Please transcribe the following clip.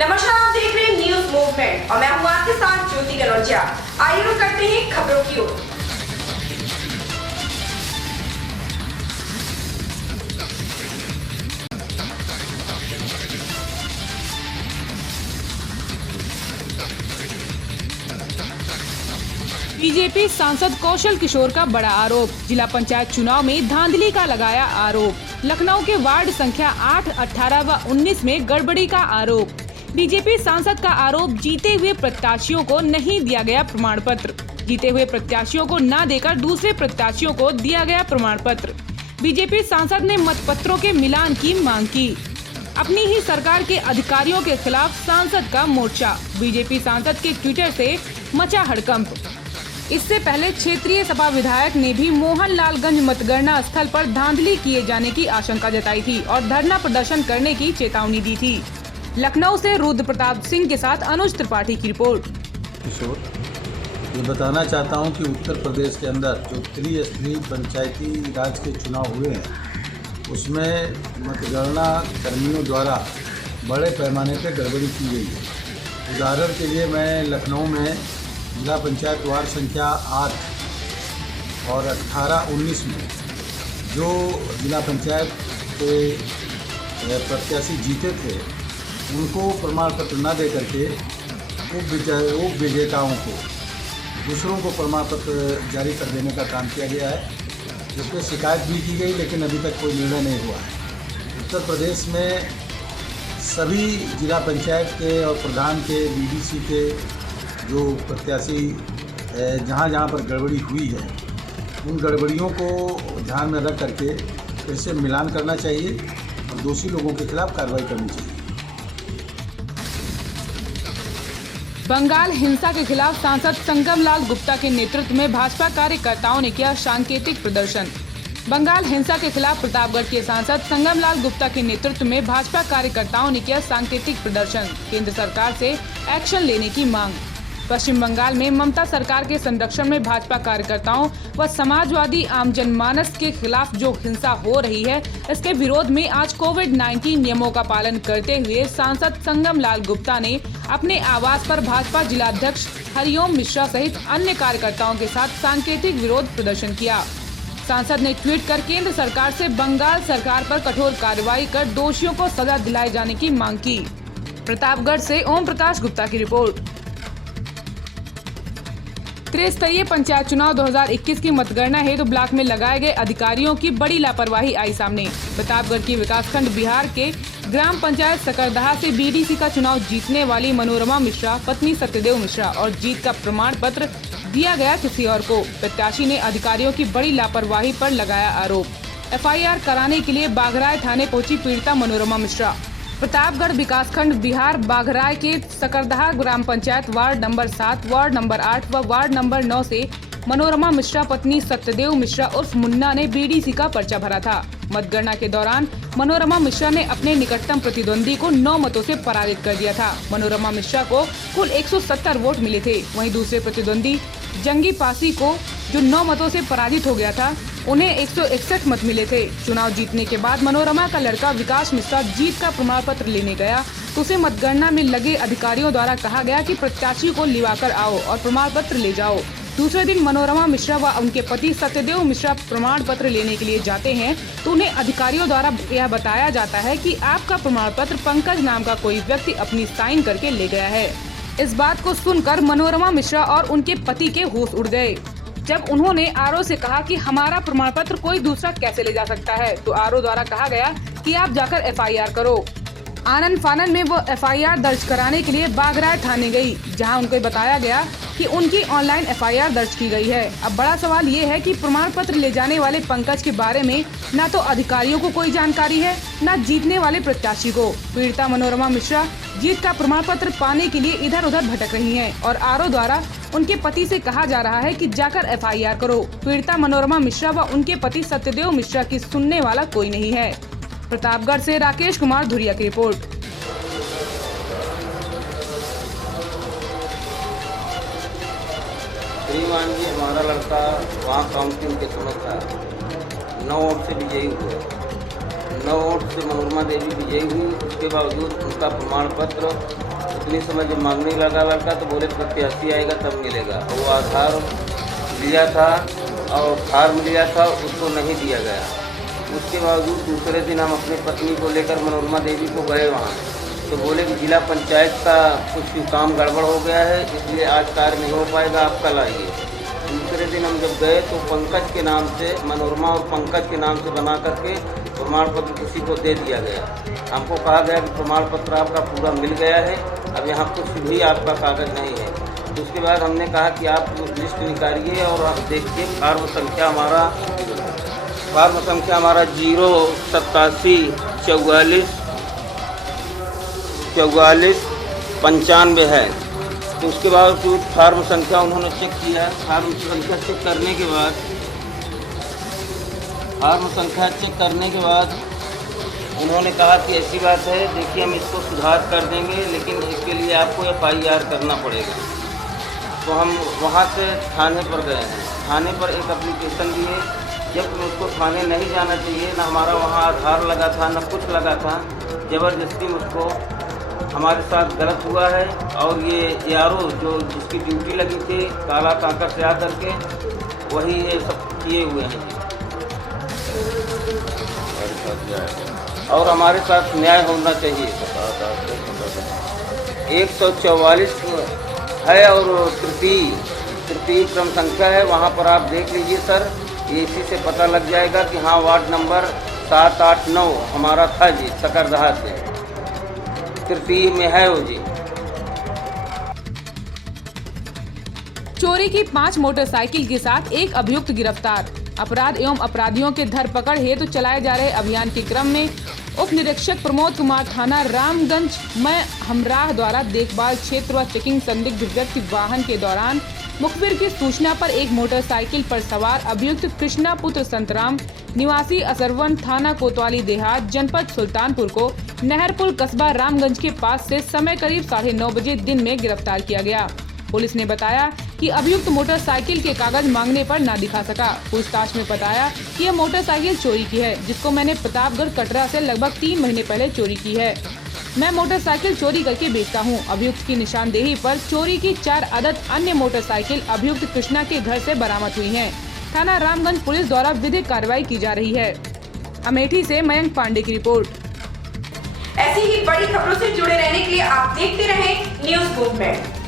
नमस्कार, आप देख रहे हैं न्यूज मूवमेंट और मैं हूं आपके साथ ज्योति गनौजिया। आइए रुक करते हैं खबरों की ओर। बीजेपी सांसद कौशल किशोर का बड़ा आरोप। जिला पंचायत चुनाव में धांधली का लगाया आरोप। लखनऊ के वार्ड संख्या 8, 18 व 19 में गड़बड़ी का आरोप। बीजेपी सांसद का आरोप, जीते हुए प्रत्याशियों को नहीं दिया गया प्रमाण पत्र। जीते हुए प्रत्याशियों को न देकर दूसरे प्रत्याशियों को दिया गया प्रमाण पत्र। बीजेपी सांसद ने मतपत्रों के मिलान की मांग की। अपनी ही सरकार के अधिकारियों के खिलाफ सांसद का मोर्चा। बीजेपी सांसद के ट्विटर से मचा हड़कंप। इससे पहले क्षेत्रीय सपा विधायक ने भी मोहनलालगंज मतगणना स्थल पर धांधली किए जाने की आशंका जताई थी और धरना प्रदर्शन करने की चेतावनी दी थी। लखनऊ से रुद्र प्रताप सिंह के साथ अनुज त्रिपाठी की रिपोर्ट। किशोर, ये बताना चाहता हूँ कि उत्तर प्रदेश के अंदर जो त्रिस्तरीय पंचायती राज के चुनाव हुए हैं, उसमें मतगणना कर्मियों द्वारा बड़े पैमाने पर गड़बड़ी की गई है। उदाहरण के लिए मैं लखनऊ में जिला पंचायत वार्ड संख्या 8 और 18, 19 में जो जिला पंचायत के प्रत्याशी जीते थे, उनको प्रमाण पत्र न दे करके उप विजेताओं को, दूसरों को प्रमाण पत्र जारी कर देने का काम किया गया है, जिस पर शिकायत भी की गई, लेकिन अभी तक कोई निर्णय नहीं हुआ है। उत्तर प्रदेश में सभी जिला पंचायत के और प्रधान के, बीडीसी के जो प्रत्याशी जहाँ जहाँ पर गड़बड़ी हुई है, उन गड़बड़ियों को ध्यान में रख करके फिर से मिलान करना चाहिए और दोषी लोगों के खिलाफ कार्रवाई करनी चाहिए। बंगाल हिंसा के खिलाफ सांसद संगम लाल गुप्ता के नेतृत्व में भाजपा कार्यकर्ताओं ने किया सांकेतिक प्रदर्शन। बंगाल हिंसा के खिलाफ प्रतापगढ़ के सांसद संगम लाल गुप्ता के नेतृत्व में भाजपा कार्यकर्ताओं ने किया सांकेतिक प्रदर्शन। केंद्र सरकार से एक्शन लेने की मांग। पश्चिम बंगाल में ममता सरकार के संरक्षण में भाजपा कार्यकर्ताओं व समाजवादी आम जनमानस के खिलाफ जो हिंसा हो रही है, इसके विरोध में आज कोविड-19 नियमों का पालन करते हुए सांसद संगम लाल गुप्ता ने अपने आवास पर भाजपा जिलाध्यक्ष हरिओम मिश्रा सहित अन्य कार्यकर्ताओं के साथ सांकेतिक विरोध प्रदर्शन किया। सांसद ने ट्वीट कर केंद्र सरकार से बंगाल सरकार पर कठोर कार्रवाई कर दोषियों को सजा दिलाए जाने की मांग की। प्रतापगढ़ से ओम प्रकाश गुप्ता की रिपोर्ट। त्रिस्तरीय पंचायत चुनाव 2021 की मतगणना हेतु ब्लॉक में लगाए गए अधिकारियों की बड़ी लापरवाही आई सामने। प्रतापगढ़ की विकासखंड बिहार के ग्राम पंचायत सकरदहा से बीडीसी का चुनाव जीतने वाली मनोरमा मिश्रा पत्नी सत्यदेव मिश्रा और जीत का प्रमाण पत्र दिया गया किसी और को। प्रत्याशी ने अधिकारियों की बड़ी लापरवाही पर लगाया आरोप। एफआईआर कराने के लिए बाघराय थाने पहुंची पीड़िता मनोरमा मिश्रा। प्रतापगढ़ विकासखंड बिहार बाघराय के सकरदहा ग्राम panchayat ward number 7, ward number 8 व वार्ड नंबर 9 से मनोरमा मिश्रा पत्नी सत्यदेव मिश्रा उर्फ मुन्ना ने बीडीसी का पर्चा भरा था। मतगणना के दौरान मनोरमा मिश्रा ने अपने निकटतम प्रतिद्वंदी को 9 मतों से पराजित कर दिया था। मनोरमा मिश्रा को कुल 170 वोट मिले थे। वहीं दूसरे प्रतिद्वंदी जंगी पासी को, जो 9 मतों से पराजित हो गया था, उन्हें 161 मत मिले थे। चुनाव जीतने के बाद मनोरमा का लड़का विकास मिश्रा जीत का प्रमाण पत्र लेने गया तो उसे मतगणना में लगे अधिकारियों द्वारा कहा गया कि प्रत्याशी को लिवाकर आओ और प्रमाण पत्र ले जाओ। दूसरे दिन मनोरमा मिश्रा व उनके पति सत्यदेव मिश्रा प्रमाण पत्र लेने के लिए जाते हैं तो उन्हें अधिकारियों द्वारा यह बताया जाता है कि आपका प्रमाण पत्र पंकज नाम का कोई व्यक्ति अपनी साइन करके ले गया है। इस बात को सुनकर मनोरमा मिश्रा और उनके पति के होश उड़ गए। जब उन्होंने आरओ से कहा कि हमारा प्रमाण पत्र कोई दूसरा कैसे ले जा सकता है, तो आरओ द्वारा कहा गया कि आप जाकर एफआईआर करो। आनन फानन में वो एफआईआर दर्ज कराने के लिए बाघराय थाने गई, जहां उनको बताया गया कि उनकी ऑनलाइन एफआईआर दर्ज की गई है। अब बड़ा सवाल ये है कि प्रमाण पत्र ले जाने वाले पंकज के बारे में न तो अधिकारियों को कोई जानकारी है, न जीतने वाले प्रत्याशी को। पीड़िता मनोरमा मिश्रा जीत का प्रमाण पत्र पाने के लिए इधर उधर भटक रही हैं और आरओ द्वारा उनके पति से कहा जा रहा है कि जाकर एफआईआर करो। पीड़िता मनोरमा मिश्रा व उनके पति सत्यदेव मिश्रा की सुनने वाला कोई नहीं है। प्रतापगढ़ से राकेश कुमार धुरिया की रिपोर्ट। श्रीमान जी, हमारा लड़का वहाँ काउंसिलिंग के समय था, 9 वोट से विजयी हुए। 9 वोट से मनोरमा देवी विजयी हुई। उसके बावजूद उनका प्रमाण पत्र उतनी समय जब मांगने लगा लड़का तो बोले प्रत्याशी आएगा तब मिलेगा। वो आधार लिया था और फार्म लिया था, उसको नहीं दिया गया। उसके बावजूद दूसरे दिन हम अपनी पत्नी को लेकर मनोरमा देवी को गए वहाँ, तो बोले कि जिला पंचायत का कुछ काम गड़बड़ हो गया है, इसलिए आज कार्य नहीं हो पाएगा, आप कल आइए। दूसरे दिन हम जब गए तो पंकज के नाम से, मनोरमा और पंकज के नाम से बना करके प्रमाण पत्र किसी को दे दिया गया। हमको कहा गया कि प्रमाण पत्र आपका पूरा मिल गया है, अब यहाँ कुछ भी आपका कागज़ नहीं है। उसके बाद हमने कहा कि आप लिस्ट निकालिए और आप देखिए फार्म संख्या हमारा 0874495 है। तो उसके बाद फार्म संख्या उन्होंने चेक किया। फार्म संख्या चेक करने के बाद उन्होंने कहा कि ऐसी बात है, देखिए हम इसको सुधार कर देंगे, लेकिन इसके लिए आपको FIR करना पड़ेगा। तो हम वहाँ से थाने पर गए हैं। थाने पर एक एप्लीकेशन दिए, जब उसको थाने नहीं जाना चाहिए, ना हमारा वहाँ आधार लगा था, ना कुछ लगा था। ज़बरदस्ती मुझको हमारे साथ गलत हुआ है। और ये ARO जो जिसकी ड्यूटी लगी थी काला कांकर से आकर के, वही ये सब किए हुए हैं। और हमारे साथ न्याय होना चाहिए। 144 है और तृतीय क्रम संख्या है, वहाँ पर आप देख लीजिए सर। ये इसी से पता लग जाएगा कि हाँ वार्ड नंबर 789 हमारा था जी, सकरदहा से तृतीय में है वो जी। चोरी की 5 मोटरसाइकिल के साथ एक अभियुक्त गिरफ्तार। अपराध एवं अपराधियों के धरपकड़ हेतु चलाए जा रहे अभियान के क्रम में उप निरीक्षक प्रमोद कुमार थाना रामगंज में हमराह द्वारा देखभाल क्षेत्र व चेकिंग संदिग्ध व्यक्ति वाहन के दौरान मुखबिर की सूचना पर एक मोटरसाइकिल पर सवार अभियुक्त कृष्णा पुत्र संतराम निवासी असरवन थाना कोतवाली देहात जनपद सुल्तानपुर को नहरपुल कस्बा रामगंज के पास से समय करीब 9:30 बजे दिन में गिरफ्तार किया गया। पुलिस ने बताया कि अभियुक्त मोटरसाइकिल के कागज मांगने पर ना दिखा सका। पूछताछ में बताया कि यह मोटरसाइकिल चोरी की है, जिसको मैंने प्रतापगढ़ कटरा से लगभग 3 महीने पहले चोरी की है। मैं मोटरसाइकिल चोरी करके बेचता हूं। अभियुक्त की निशानदेही पर चोरी की 4 अदद अन्य मोटरसाइकिल अभियुक्त कृष्णा के घर से बरामद हुई हैं। थाना रामगंज पुलिस द्वारा विधिक कार्रवाई की जा रही है। अमेठी से मयंक पांडे की रिपोर्ट। ऐसी ही बड़ी खबरों से जुड़े रहने के लिए आप देखते रहें न्यूज़ मूवमेंट।